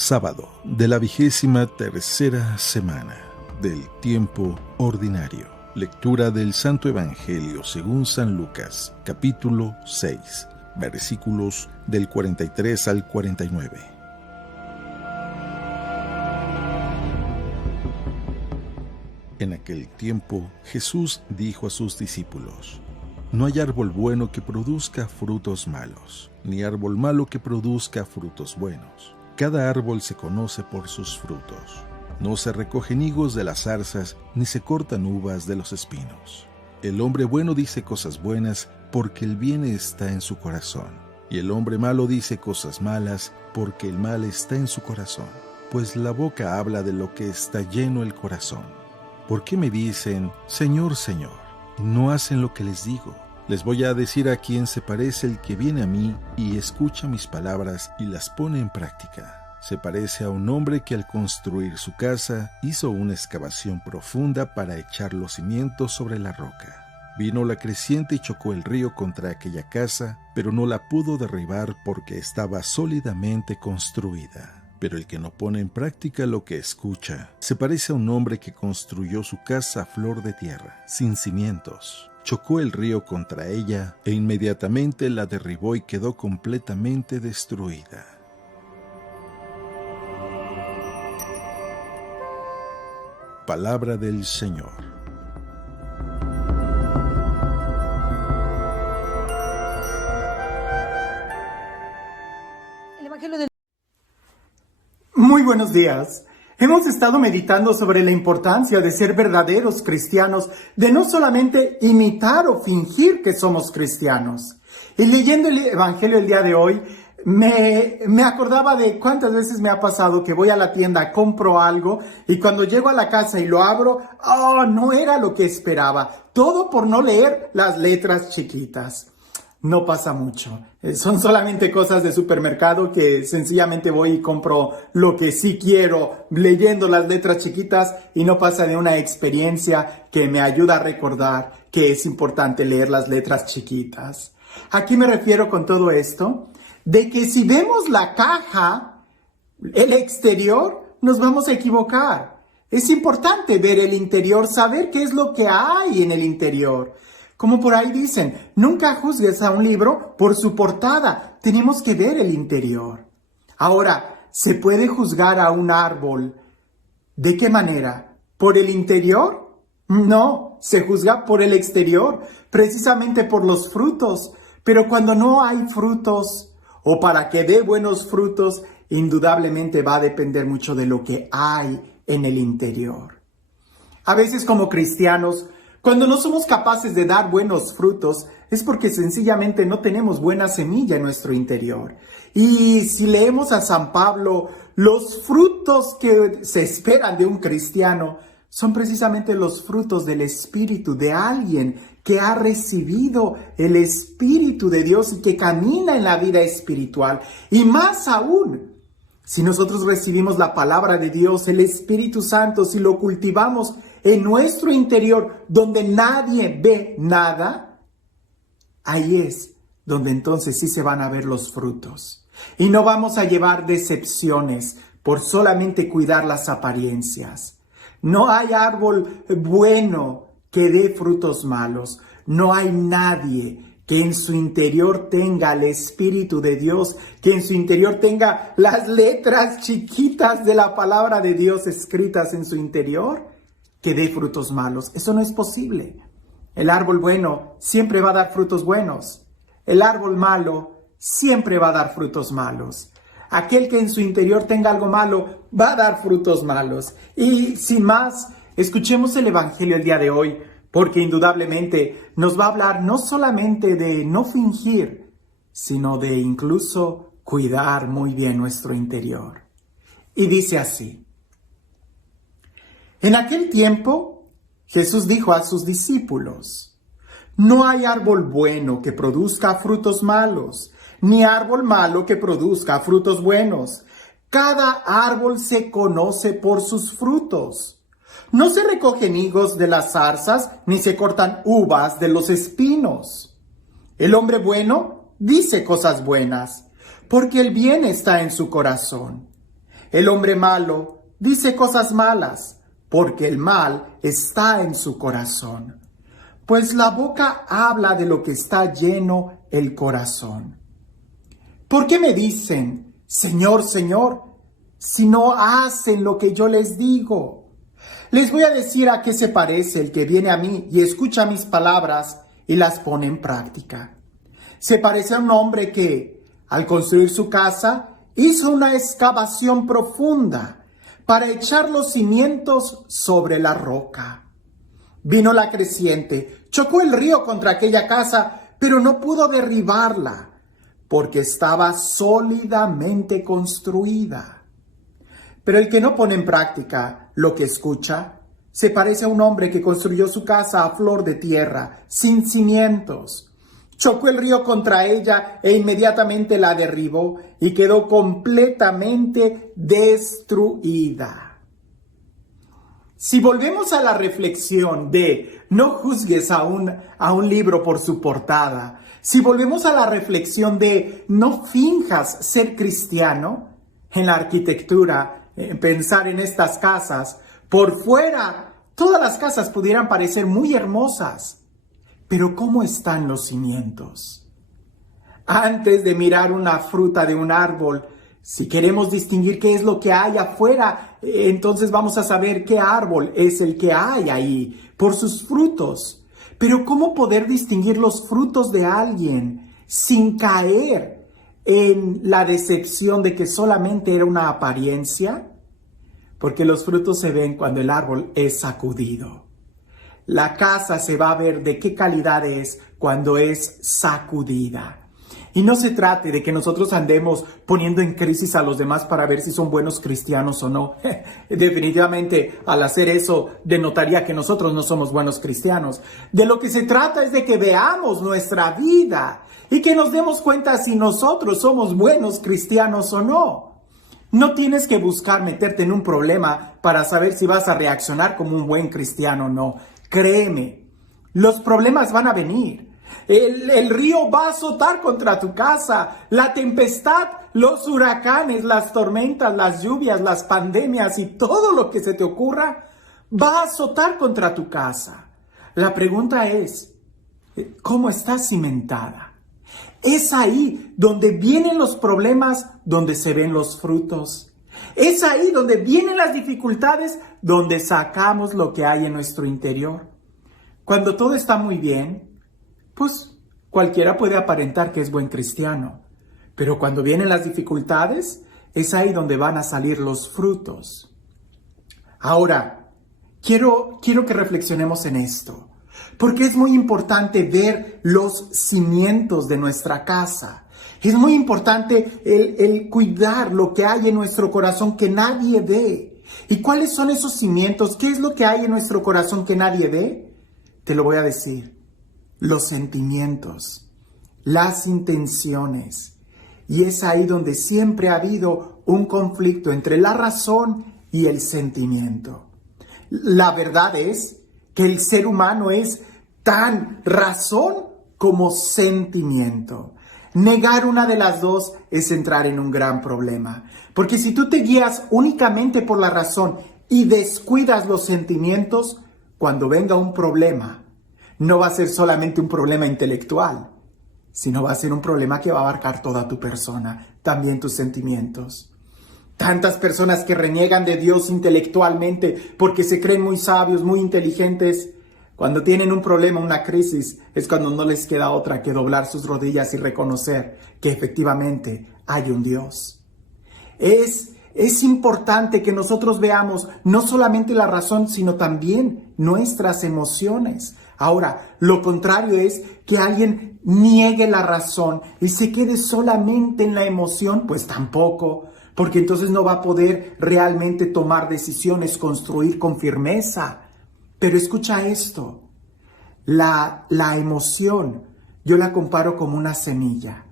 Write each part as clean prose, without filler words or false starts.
Sábado de la 23ª semana del tiempo ordinario. Lectura del Santo Evangelio según San Lucas, capítulo 6, versículos del 43 al 49. En aquel tiempo, Jesús dijo a sus discípulos: No hay árbol bueno que produzca frutos malos, ni árbol malo que produzca frutos buenos. Cada árbol se conoce por sus frutos. No se recogen higos de las zarzas, ni se cortan uvas de los espinos. El hombre bueno dice cosas buenas, porque el bien está en su corazón. Y el hombre malo dice cosas malas, porque el mal está en su corazón. Pues la boca habla de lo que está lleno el corazón. ¿Por qué me dicen, Señor, Señor, y no hacen lo que les digo? Les voy a decir a quién se parece el que viene a mí y escucha mis palabras y las pone en práctica. Se parece a un hombre que al construir su casa hizo una excavación profunda para echar los cimientos sobre la roca. Vino la creciente y chocó el río contra aquella casa, pero no la pudo derribar porque estaba sólidamente construida. Pero el que no pone en práctica lo que escucha, se parece a un hombre que construyó su casa a flor de tierra, sin cimientos. Chocó el río contra ella e inmediatamente la derribó y quedó completamente destruida. Palabra del Señor. El Evangelio del... Muy buenos días. Hemos estado meditando sobre la importancia de ser verdaderos cristianos, de no solamente imitar o fingir que somos cristianos. Y leyendo el Evangelio el día de hoy, me acordaba de cuántas veces me ha pasado que voy a la tienda, compro algo y cuando llego a la casa y lo abro, no era lo que esperaba. Todo por no leer las letras chiquitas. No pasa mucho. Son solamente cosas de supermercado que sencillamente voy y compro lo que sí quiero leyendo las letras chiquitas y no pasa de una experiencia que me ayuda a recordar que es importante leer las letras chiquitas. ¿A qué me refiero con todo esto? De que si vemos la caja, el exterior, nos vamos a equivocar. Es importante ver el interior, saber qué es lo que hay en el interior. Como por ahí dicen, nunca juzgues a un libro por su portada. Tenemos que ver el interior. Ahora, ¿se puede juzgar a un árbol? ¿De qué manera? ¿Por el interior? No, se juzga por el exterior, precisamente por los frutos. Pero cuando no hay frutos, o para que dé buenos frutos, indudablemente va a depender mucho de lo que hay en el interior. A veces como cristianos, cuando no somos capaces de dar buenos frutos, es porque sencillamente no tenemos buena semilla en nuestro interior. Y si leemos a San Pablo, los frutos que se esperan de un cristiano son precisamente los frutos del Espíritu, de alguien que ha recibido el Espíritu de Dios y que camina en la vida espiritual. Y más aún, si nosotros recibimos la palabra de Dios, el Espíritu Santo, si lo cultivamos en nuestro interior, donde nadie ve nada, ahí es donde entonces sí se van a ver los frutos. Y no vamos a llevar decepciones por solamente cuidar las apariencias. No hay árbol bueno que dé frutos malos. No hay nadie que en su interior tenga el Espíritu de Dios, que en su interior tenga las letras chiquitas de la palabra de Dios escritas en su interior, que dé frutos malos. Eso no es posible. El árbol bueno siempre va a dar frutos buenos. El árbol malo siempre va a dar frutos malos. Aquel que en su interior tenga algo malo va a dar frutos malos. Y sin más, escuchemos el Evangelio el día de hoy, porque indudablemente nos va a hablar no solamente de no fingir, sino de incluso cuidar muy bien nuestro interior. Y dice así: En aquel tiempo, Jesús dijo a sus discípulos: No hay árbol bueno que produzca frutos malos, ni árbol malo que produzca frutos buenos. Cada árbol se conoce por sus frutos. No se recogen higos de las zarzas, ni se cortan uvas de los espinos. El hombre bueno dice cosas buenas, porque el bien está en su corazón. El hombre malo dice cosas malas, porque el mal está en su corazón. Pues la boca habla de lo que está lleno el corazón. ¿Por qué me dicen, Señor, Señor, si no hacen lo que yo les digo? Les voy a decir a qué se parece el que viene a mí y escucha mis palabras y las pone en práctica. Se parece a un hombre que, al construir su casa, hizo una excavación profunda para echar los cimientos sobre la roca. Vino la creciente, chocó el río contra aquella casa, pero no pudo derribarla, porque estaba sólidamente construida. Pero el que no pone en práctica lo que escucha, se parece a un hombre que construyó su casa a flor de tierra, sin cimientos. Chocó el río contra ella e inmediatamente la derribó y quedó completamente destruida. Si volvemos a la reflexión de no juzgues a un libro por su portada, si volvemos a la reflexión de no finjas ser cristiano, en la arquitectura, pensar en estas casas, por fuera, todas las casas pudieran parecer muy hermosas, pero ¿cómo están los cimientos? Antes de mirar una fruta de un árbol, si queremos distinguir qué es lo que hay afuera, entonces vamos a saber qué árbol es el que hay ahí, por sus frutos. Pero ¿cómo poder distinguir los frutos de alguien sin caer en la decepción de que solamente era una apariencia? Porque los frutos se ven cuando el árbol es sacudido. La casa se va a ver de qué calidad es cuando es sacudida. Y no se trate de que nosotros andemos poniendo en crisis a los demás para ver si son buenos cristianos o no. Definitivamente, al hacer eso, denotaría que nosotros no somos buenos cristianos. De lo que se trata es de que veamos nuestra vida y que nos demos cuenta si nosotros somos buenos cristianos o no. No tienes que buscar meterte en un problema para saber si vas a reaccionar como un buen cristiano o no. Créeme, los problemas van a venir. El río va a azotar contra tu casa, la tempestad, los huracanes, las tormentas, las lluvias, las pandemias y todo lo que se te ocurra va a azotar contra tu casa. La pregunta es, ¿cómo está cimentada? Es ahí donde vienen los problemas, donde se ven los frutos. Es ahí donde vienen las dificultades, donde sacamos lo que hay en nuestro interior. Cuando todo está muy bien, pues cualquiera puede aparentar que es buen cristiano, pero cuando vienen las dificultades, es ahí donde van a salir los frutos. Ahora, quiero que reflexionemos en esto, porque es muy importante ver los cimientos de nuestra casa. Es muy importante el cuidar lo que hay en nuestro corazón que nadie ve. ¿Y cuáles son esos cimientos? ¿Qué es lo que hay en nuestro corazón que nadie ve? Te lo voy a decir. Los sentimientos, las intenciones. Y es ahí donde siempre ha habido un conflicto entre la razón y el sentimiento. La verdad es que el ser humano es tan razón como sentimiento. Negar una de las dos es entrar en un gran problema. Porque si tú te guías únicamente por la razón y descuidas los sentimientos, cuando venga un problema, no va a ser solamente un problema intelectual, sino va a ser un problema que va a abarcar toda tu persona, también tus sentimientos. Tantas personas que reniegan de Dios intelectualmente porque se creen muy sabios, muy inteligentes, cuando tienen un problema, una crisis, es cuando no les queda otra que doblar sus rodillas y reconocer que efectivamente hay un Dios. Es importante que nosotros veamos no solamente la razón, sino también nuestras emociones. Ahora, lo contrario es que alguien niegue la razón y se quede solamente en la emoción, pues tampoco, porque entonces no va a poder realmente tomar decisiones, construir con firmeza. Pero escucha esto, la emoción yo la comparo como una semilla,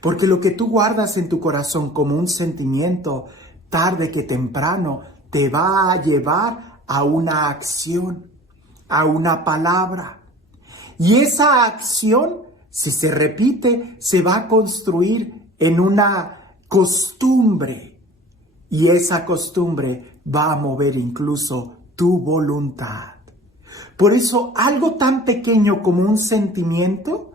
porque lo que tú guardas en tu corazón como un sentimiento, tarde que temprano te va a llevar a una acción, a una palabra. Y esa acción, si se repite, se va a construir en una costumbre. Y esa costumbre va a mover incluso tu voluntad. Por eso, algo tan pequeño como un sentimiento,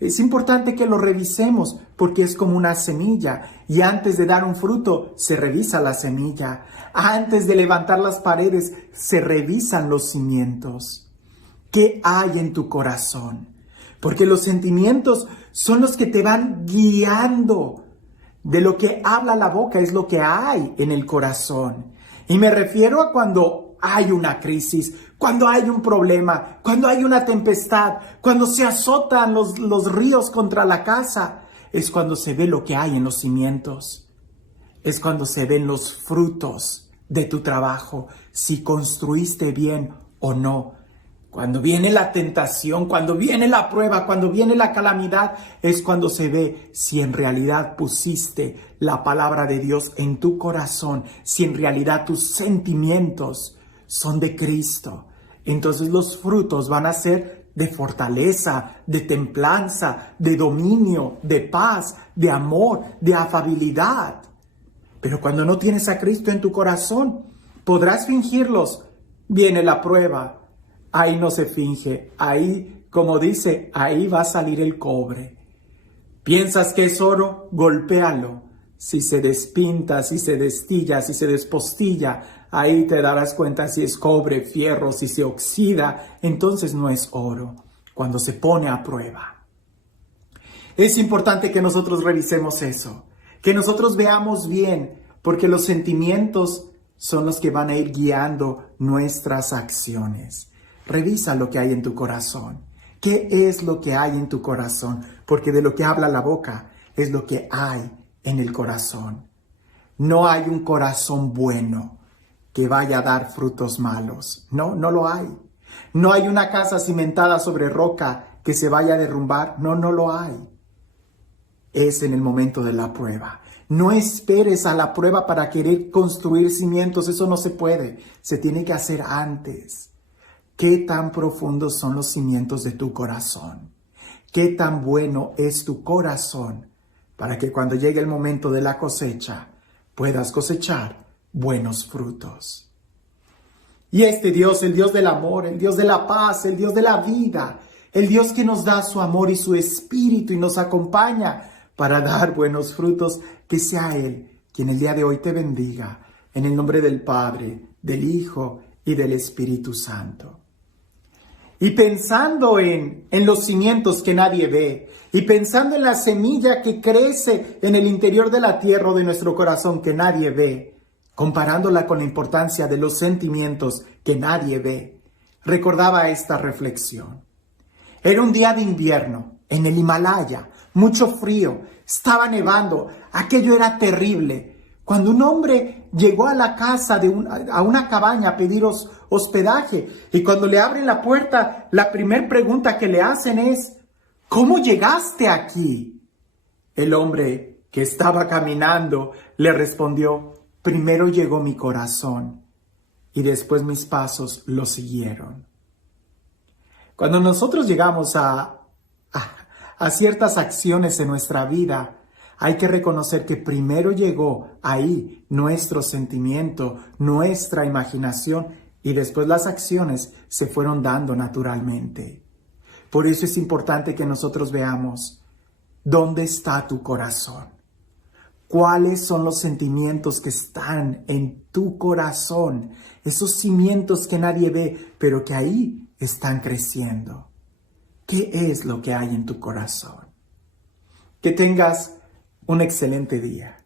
es importante que lo revisemos porque es como una semilla y antes de dar un fruto se revisa la semilla. Antes de levantar las paredes se revisan los cimientos. ¿Qué hay en tu corazón? Porque los sentimientos son los que te van guiando. De lo que habla la boca es lo que hay en el corazón. Y me refiero a cuando hay una crisis, cuando hay un problema, cuando hay una tempestad, cuando se azotan los ríos contra la casa. Es cuando se ve lo que hay en los cimientos. Es cuando se ven los frutos de tu trabajo, si construiste bien o no. Cuando viene la tentación, cuando viene la prueba, cuando viene la calamidad, es cuando se ve si en realidad pusiste la palabra de Dios en tu corazón, si en realidad tus sentimientos son de Cristo. Entonces los frutos van a ser de fortaleza, de templanza, de dominio, de paz, de amor, de afabilidad. Pero cuando no tienes a Cristo en tu corazón, podrás fingirlos. Viene la prueba. Ahí no se finge, ahí, como dice, ahí va a salir el cobre. ¿Piensas que es oro? Golpéalo. Si se despinta, si se destilla, si se despostilla, ahí te darás cuenta si es cobre, fierro, si se oxida, entonces no es oro, cuando se pone a prueba. Es importante que nosotros revisemos eso, que nosotros veamos bien, porque los sentimientos son los que van a ir guiando nuestras acciones. Revisa lo que hay en tu corazón. ¿Qué es lo que hay en tu corazón? Porque de lo que habla la boca es lo que hay en el corazón. No hay un corazón bueno que vaya a dar frutos malos. No, no lo hay. No hay una casa cimentada sobre roca que se vaya a derrumbar. No, no lo hay. Es en el momento de la prueba. No esperes a la prueba para querer construir cimientos. Eso no se puede. Se tiene que hacer antes. ¿Qué tan profundos son los cimientos de tu corazón? ¿Qué tan bueno es tu corazón para que cuando llegue el momento de la cosecha puedas cosechar buenos frutos? Y este Dios, el Dios del amor, el Dios de la paz, el Dios de la vida, el Dios que nos da su amor y su espíritu y nos acompaña para dar buenos frutos, que sea Él quien el día de hoy te bendiga, en el nombre del Padre, del Hijo y del Espíritu Santo. Y pensando en los cimientos que nadie ve, y pensando en la semilla que crece en el interior de la tierra o de nuestro corazón que nadie ve, comparándola con la importancia de los sentimientos que nadie ve, recordaba esta reflexión. Era un día de invierno en el Himalaya, mucho frío, estaba nevando, aquello era terrible. Cuando un hombre llegó a la casa a una cabaña a pedir hospedaje, y cuando le abren la puerta, la primera pregunta que le hacen es: ¿cómo llegaste aquí? El hombre que estaba caminando le respondió: primero llegó mi corazón y después mis pasos lo siguieron. Cuando nosotros llegamos a ciertas acciones en nuestra vida, hay que reconocer que primero llegó ahí nuestro sentimiento, nuestra imaginación, y después las acciones se fueron dando naturalmente. Por eso es importante que nosotros veamos dónde está tu corazón. ¿Cuáles son los sentimientos que están en tu corazón? Esos cimientos que nadie ve, pero que ahí están creciendo. ¿Qué es lo que hay en tu corazón? Que tengas un excelente día.